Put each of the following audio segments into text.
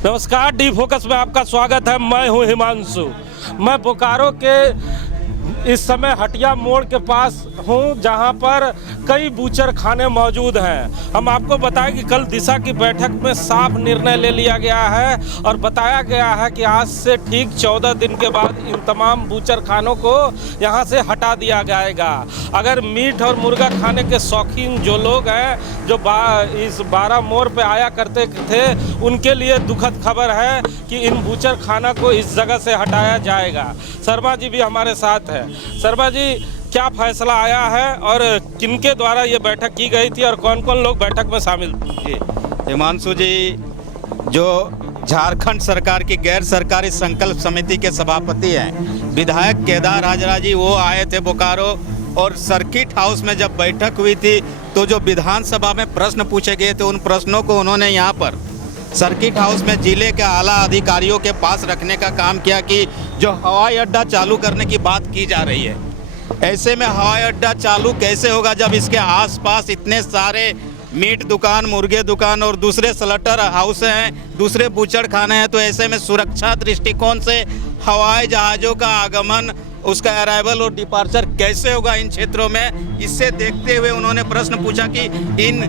नमस्कार, D focus में आपका स्वागत है। मैं हूं हिमांशु। मैं बोकारो के इस समय हटिया मोड़ के पास हूं, जहां पर कई बूचर खाने मौजूद हैं। हम आपको बताएं कि कल दिशा की बैठक में साफ निर्णय ले लिया गया है और बताया गया है कि आज से ठीक 14 दिन के बाद इन तमाम बूचर खानों को यहां से हटा दिया जाएगा। अगर मीट और मुर्गा खाने के शौकीन जो लोग हैं, जो इस 12 मोड़ पे आया करते थे, उनके लिए दुखद खबर है कि इन बूचर खाना को इस जगह से हटाया जाएगा। शर्मा जी भी हमारे साथ है। शर्मा जी, क्या फैसला आया है और किनके द्वारा ये बैठक की गई थी और कौन कौन लोग बैठक में शामिल थे? हिमांशु जी, जो झारखंड सरकार की गैर सरकारी संकल्प समिति के सभापति हैं, विधायक केदार हाजरा जी, वो आए थे बोकारो और सर्किट हाउस में जब बैठक हुई थी तो जो विधानसभा में प्रश्न पूछे गए थे, उन प्रश्नों को उन्होंने यहाँ पर सर्किट हाउस में जिले के आला अधिकारियों के पास रखने का काम किया कि जो हवाई अड्डा चालू करने की बात की जा रही है, ऐसे में हवाई अड्डा चालू कैसे होगा जब इसके आसपास इतने सारे मीट दुकान, मुर्गे दुकान और दूसरे स्लटर हाउस हैं, दूसरे बूचड़ खाने हैं। तो ऐसे में सुरक्षा दृष्टिकोण से हवाई जहाज़ों का आगमन, उसका अराइवल और डिपार्चर कैसे होगा इन क्षेत्रों में, इससे देखते हुए उन्होंने प्रश्न पूछा कि इन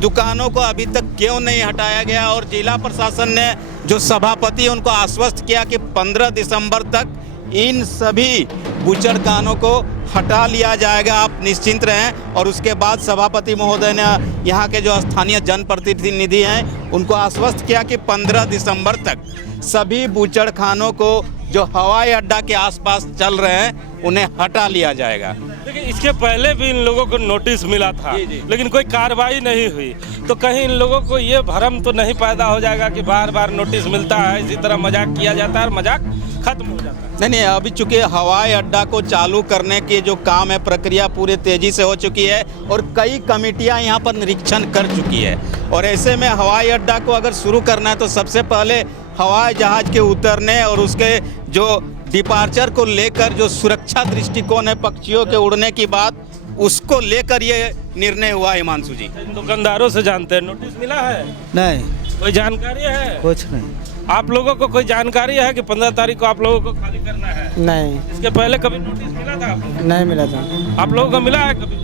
दुकानों को अभी तक क्यों नहीं हटाया गया। और जिला प्रशासन ने जो सभापति है उनको आश्वस्त किया कि 15 दिसंबर तक इन सभी बूचड़खानों को हटा लिया जाएगा, आप निश्चिंत रहें। और उसके बाद सभापति महोदय ने यहाँ के जो स्थानीय जनप्रतिनिधि हैं उनको आश्वस्त किया कि 15 दिसंबर तक सभी बूचड़खानों को जो हवाई अड्डा के आसपास चल रहे हैं उन्हें हटा लिया जाएगा। देखिए, इसके पहले भी इन लोगों को नोटिस मिला था, लेकिन कोई कार्रवाई नहीं हुई। तो कहीं इन लोगों को ये भ्रम तो नहीं पैदा हो जाएगा कि बार बार नोटिस मिलता है, इसी तरह मजाक किया जाता है और मजाक खत्म हो जाता है? नहीं, अभी चूंकि हवाई अड्डा को चालू करने की जो काम है, प्रक्रिया पूरे तेजी से हो चुकी है और कई कमेटियां यहाँ पर निरीक्षण कर चुकी है। और ऐसे में हवाई अड्डा को अगर शुरू करना है तो सबसे पहले हवाई जहाज के उतरने और उसके जो डिपार्चर को लेकर जो सुरक्षा दृष्टिकोण है, पक्षियों के उड़ने की बात, उसको लेकर ये निर्णय हुआ। हिमांशु जी, दुकानदारों से जानते हैं, नोटिस मिला है? नहीं, कोई जानकारी है? कुछ नहीं। आप लोगों को कोई जानकारी है कि 15 तारीख को आप लोगों को खाली करना है? नहीं, इसके पहले कभी नोटिस मिला था आपको? नहीं मिला था। आप लोगों को मिला है कभी?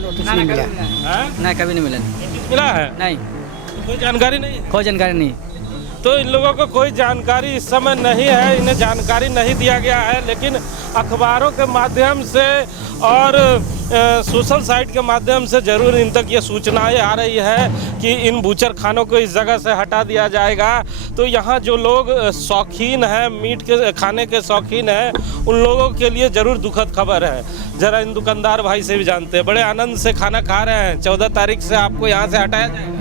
नोटिस नहीं मिला। नहीं, कभी नहीं मिला। नोटिस मिला है? नहीं, तो कोई जानकारी नहीं है? कोई जानकारी नहीं। तो इन लोगों को कोई जानकारी इस समय नहीं है, इन्हें जानकारी नहीं दिया गया है। लेकिन अखबारों के माध्यम से और सोशल साइट के माध्यम से ज़रूर इन तक ये सूचनाएं आ रही है कि इन बूचर खानों को इस जगह से हटा दिया जाएगा। तो यहाँ जो लोग शौकीन हैं, मीट के खाने के शौकीन हैं, उन लोगों के लिए ज़रूर दुखद खबर है। ज़रा इन दुकानदार भाई से भी जानते हैं, बड़े आनंद से खाना खा रहे हैं। 14 तारीख से आपको यहाँ से हटाया जाएगा?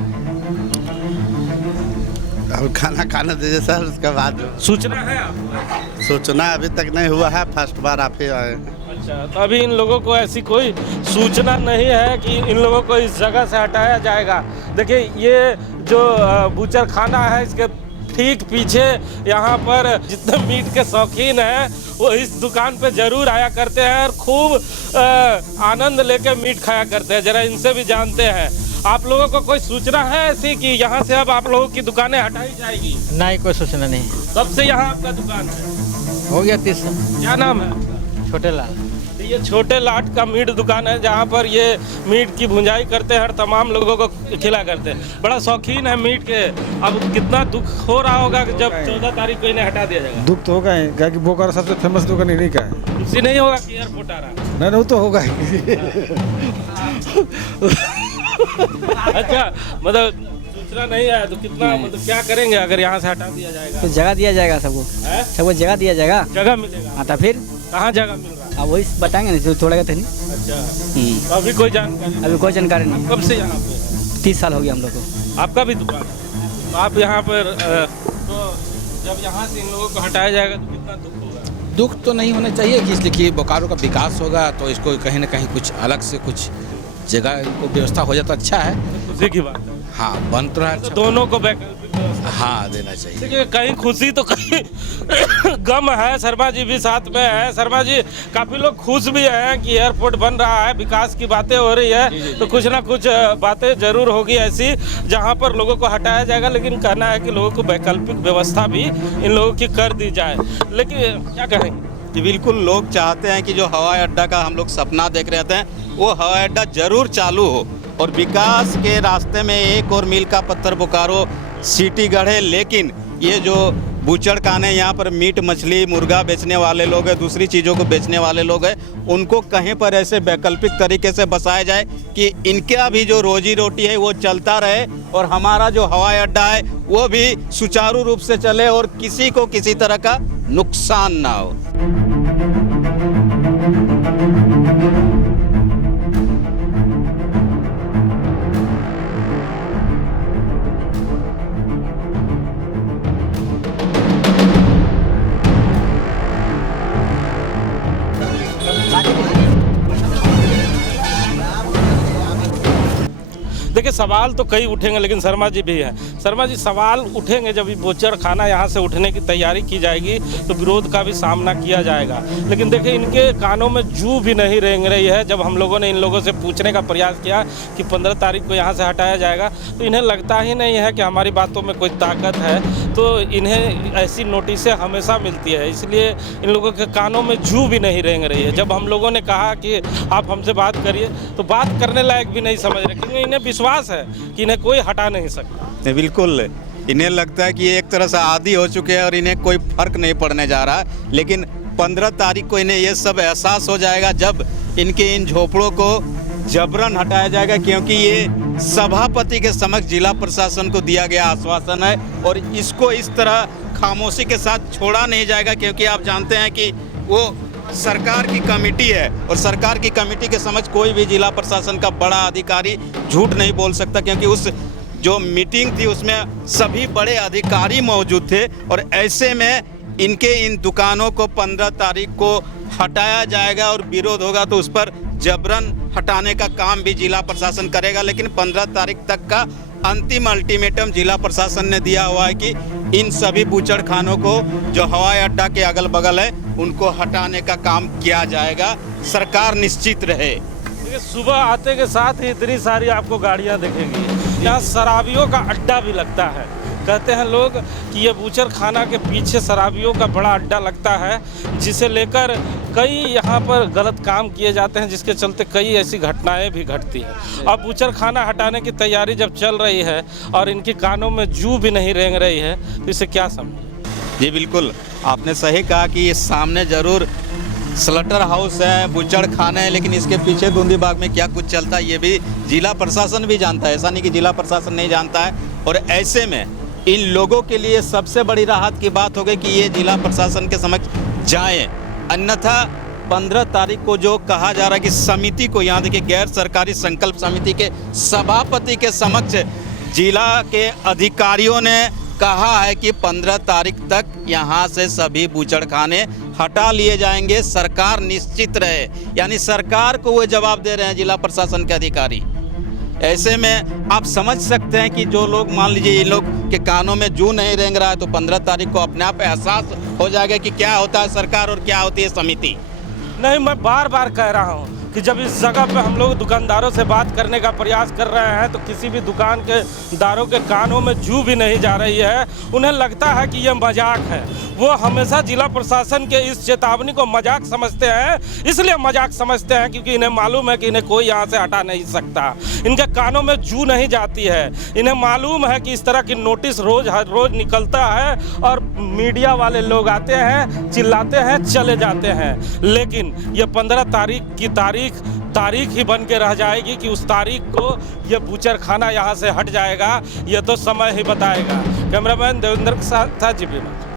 अब खाना दीजिए सर, उसके बाद सूचना है आपको? सूचना अभी तक नहीं हुआ है, फर्स्ट बार आप ही आए। अच्छा, तो अभी इन लोगों को ऐसी कोई सूचना नहीं है कि इन लोगों को इस जगह से हटाया जाएगा। देखिए, ये जो बूचर खाना है, इसके ठीक पीछे यहाँ पर जितने मीट के शौकीन हैं वो इस दुकान पे जरूर आया करते हैं और खूब आनंद लेके मीट खाया करते हैं। जरा इनसे भी जानते हैं, आप लोगों को कोई सूचना है ऐसी कि यहाँ से अब आप लोगों की दुकानें हटाई जाएगी? नहीं, कोई सूचना नहीं। कब से यहाँ आपका दुकान है? हो गया 30 साल। क्या नाम है आपका? छोटे लाल। तो ये छोटे लाट का मीट दुकान है, जहाँ पर ये मीट की भुंजाई करते हैं और तमाम लोगों को खिला करते हैं। बड़ा शौकीन है मीट के। अब कितना दुख हो रहा होगा कि जब 14 तारीख को इन्हें हटा दिया जाएगा? दुख तो होगा ही, क्या कि बोकारो सबसे फेमस दुकान इन्हीं का है। खुशी नहीं होगा कि एयरपोर्ट आ रहा? नहीं, वो तो होगा ही। अच्छा, मतलब सूचना नहीं है तो कितना, मतलब क्या करेंगे अगर यहाँ से हटा दिया जाएगा? तो जगह दिया जाएगा सबको, है? सबको जगह दिया जाएगा। जगह मिलेगा? हाँ, तो फिर कहाँ जगह मिल रहा है? अब वही बताएंगे नहीं, थोड़ा नहीं। अच्छा, तो अभी कोई जानकारी? अभी कोई जानकारी नहीं। कब से यहाँ पे? 30 साल हो गया हम लोग को। आपका भी दुकान है? तो आप यहाँ पर तो जब यहाँ से इन लोगों को हटाया जाएगा तो कितना दुख होगा? दुख तो नहीं होना चाहिए कि इसलिए बोकारो का विकास होगा तो इसको कहीं ना कहीं कुछ अलग से कुछ जगह को व्यवस्था हो जाता अच्छा है। खुशी की बात है। हाँ, बन तो रहा है तो अच्छा। दोनों को वैकल्पिक व्यवस्था हाँ देना चाहिए। देखिए कहीं खुशी तो कहीं गम है। शर्मा जी भी साथ में है। शर्मा जी, काफी लोग खुश भी हैं कि एयरपोर्ट बन रहा है, विकास की बातें हो रही है, तो कुछ ना कुछ बातें जरूर होगी ऐसी जहां पर लोगों को हटाया जाएगा, लेकिन कहना है कि लोगों को वैकल्पिक व्यवस्था भी इन लोगों की कर दी जाए। लेकिन क्या कहेंगे? कि बिल्कुल लोग चाहते हैं कि जो हवाई अड्डा का हम लोग सपना देख रहे थे वो हवाई अड्डा जरूर चालू हो और विकास के रास्ते में एक और मील का पत्थर बोकारो सिटी गढ़े। लेकिन ये जो बूचड़ खाने यहाँ पर मीट मछली मुर्गा बेचने वाले लोग हैं, दूसरी चीज़ों को बेचने वाले लोग हैं, उनको कहीं पर ऐसे वैकल्पिक तरीके से बसाया जाए कि इनका भी जो रोजी रोटी है वो चलता रहे और हमारा जो हवाई अड्डा है वो भी सुचारू रूप से चले और किसी को किसी तरह का नुकसान ना हो। देखिए सवाल तो कई उठेंगे, लेकिन शर्मा जी भी हैं। शर्मा जी, सवाल उठेंगे जब ये बूचड़ खाना यहाँ से उठने की तैयारी की जाएगी तो विरोध का भी सामना किया जाएगा। लेकिन देखिए इनके कानों में जू भी नहीं रेंग रही है। जब हम लोगों ने इन लोगों से पूछने का प्रयास किया कि 15 तारीख को यहाँ से हटाया जाएगा तो इन्हें लगता ही नहीं है कि हमारी बातों में कोई ताकत है। तो इन्हें ऐसी नोटिसें हमेशा मिलती है, इसलिए इन लोगों के कानों में जू भी नहीं रेंग रही है। जब हम लोगों ने कहा कि आप हमसे बात करिए तो बात करने लायक भी नहीं समझ रहे, क्योंकि इन्हें विश्वास है कि इन्हें कोई हटा नहीं सकता। बिल्कुल, इन्हें लगता है कि ये एक तरह से आदी हो चुके हैं और इन्हें कोई फर्क नहीं पड़ने जा रहा। लेकिन 15 तारीख को इन्हें ये सब एहसास हो जाएगा जब इनके इन झोपड़ों को जबरन हटाया जाएगा, क्योंकि ये सभापति के समक्ष जिला प्रशासन को दिया गया आश्वासन है और इसको इस तरह खामोशी के साथ छोड़ा नहीं जाएगा, क्योंकि आप जानते हैं कि वो सरकार की कमेटी है और सरकार की कमेटी के समक्ष कोई भी जिला प्रशासन का बड़ा अधिकारी झूठ नहीं बोल सकता, क्योंकि उस जो मीटिंग थी उसमें सभी बड़े अधिकारी मौजूद थे। और ऐसे में इनके इन दुकानों को 15 तारीख को हटाया जाएगा और विरोध होगा तो उस पर जबरन हटाने का काम भी जिला प्रशासन करेगा। लेकिन 15 तारीख तक का अंतिम अल्टीमेटम जिला प्रशासन ने दिया हुआ है कि इन सभी बूचड़ खानों को जो हवाई अड्डा के अगल बगल है उनको हटाने का काम किया जाएगा। सरकार निश्चित रहे। देखिए सुबह आते के साथ ही इतनी सारी आपको गाड़ियां दिखेंगी। यहाँ शराबियों का अड्डा भी लगता है। कहते हैं लोग कि ये बूचड़ खाना के पीछे शराबियों का बड़ा अड्डा लगता है, जिसे लेकर कई यहाँ पर गलत काम किए जाते हैं, जिसके चलते कई ऐसी घटनाएं भी घटती हैं। अब बूचड़ खाना हटाने की तैयारी जब चल रही है और इनके कानों में जू भी नहीं रेंग रही है तो इसे क्या समझे? जी बिल्कुल, आपने सही कहा कि ये सामने जरूर स्लटर हाउस है, बूचड़ खाने हैं, लेकिन इसके पीछे दूंदी बाग में क्या कुछ चलता है ये भी जिला प्रशासन भी जानता है। ऐसा नहीं कि जिला प्रशासन नहीं जानता है। और ऐसे में इन लोगों के लिए सबसे बड़ी राहत की बात हो गई कि ये जिला प्रशासन के समक्ष जाएं। अन्यथा 15 तारीख को जो कहा जा रहा है कि समिति को, यहाँ देखिए गैर सरकारी संकल्प समिति के सभापति के समक्ष जिला के अधिकारियों ने कहा है कि 15 तारीख तक यहाँ से सभी बूचड़ खाने हटा लिए जाएंगे, सरकार निश्चित रहे। यानी सरकार को वो जवाब दे रहे हैं जिला प्रशासन के अधिकारी। ऐसे में आप समझ सकते हैं कि जो लोग, मान लीजिए इन लोग के कानों में जू नहीं रेंग रहा है तो 15 तारीख को अपने आप एहसास हो जाएगा कि क्या होता है सरकार और क्या होती है समिति। नहीं, मैं बार बार कह रहा हूँ कि जब इस जगह पे हम लोग दुकानदारों से बात करने का प्रयास कर रहे हैं तो किसी भी दुकान के दारों के कानों में जू भी नहीं जा रही है। उन्हें लगता है कि ये मजाक है। वो हमेशा जिला प्रशासन के इस चेतावनी को मजाक समझते हैं, इसलिए मजाक समझते हैं क्योंकि इन्हें मालूम है कि इन्हें कोई यहाँ से हटा नहीं सकता। इनके कानों में जू नहीं जाती है। इन्हें मालूम है कि इस तरह की नोटिस हर रोज निकलता है और मीडिया वाले लोग आते हैं, चिल्लाते हैं, चले जाते हैं। लेकिन ये 15 तारीख की तारीख ही बन के रह जाएगी कि उस तारीख को ये बूचड़ खाना यहाँ से हट जाएगा। ये तो समय ही बताएगा। कैमरामैन देवेंद्र के साथ था जी।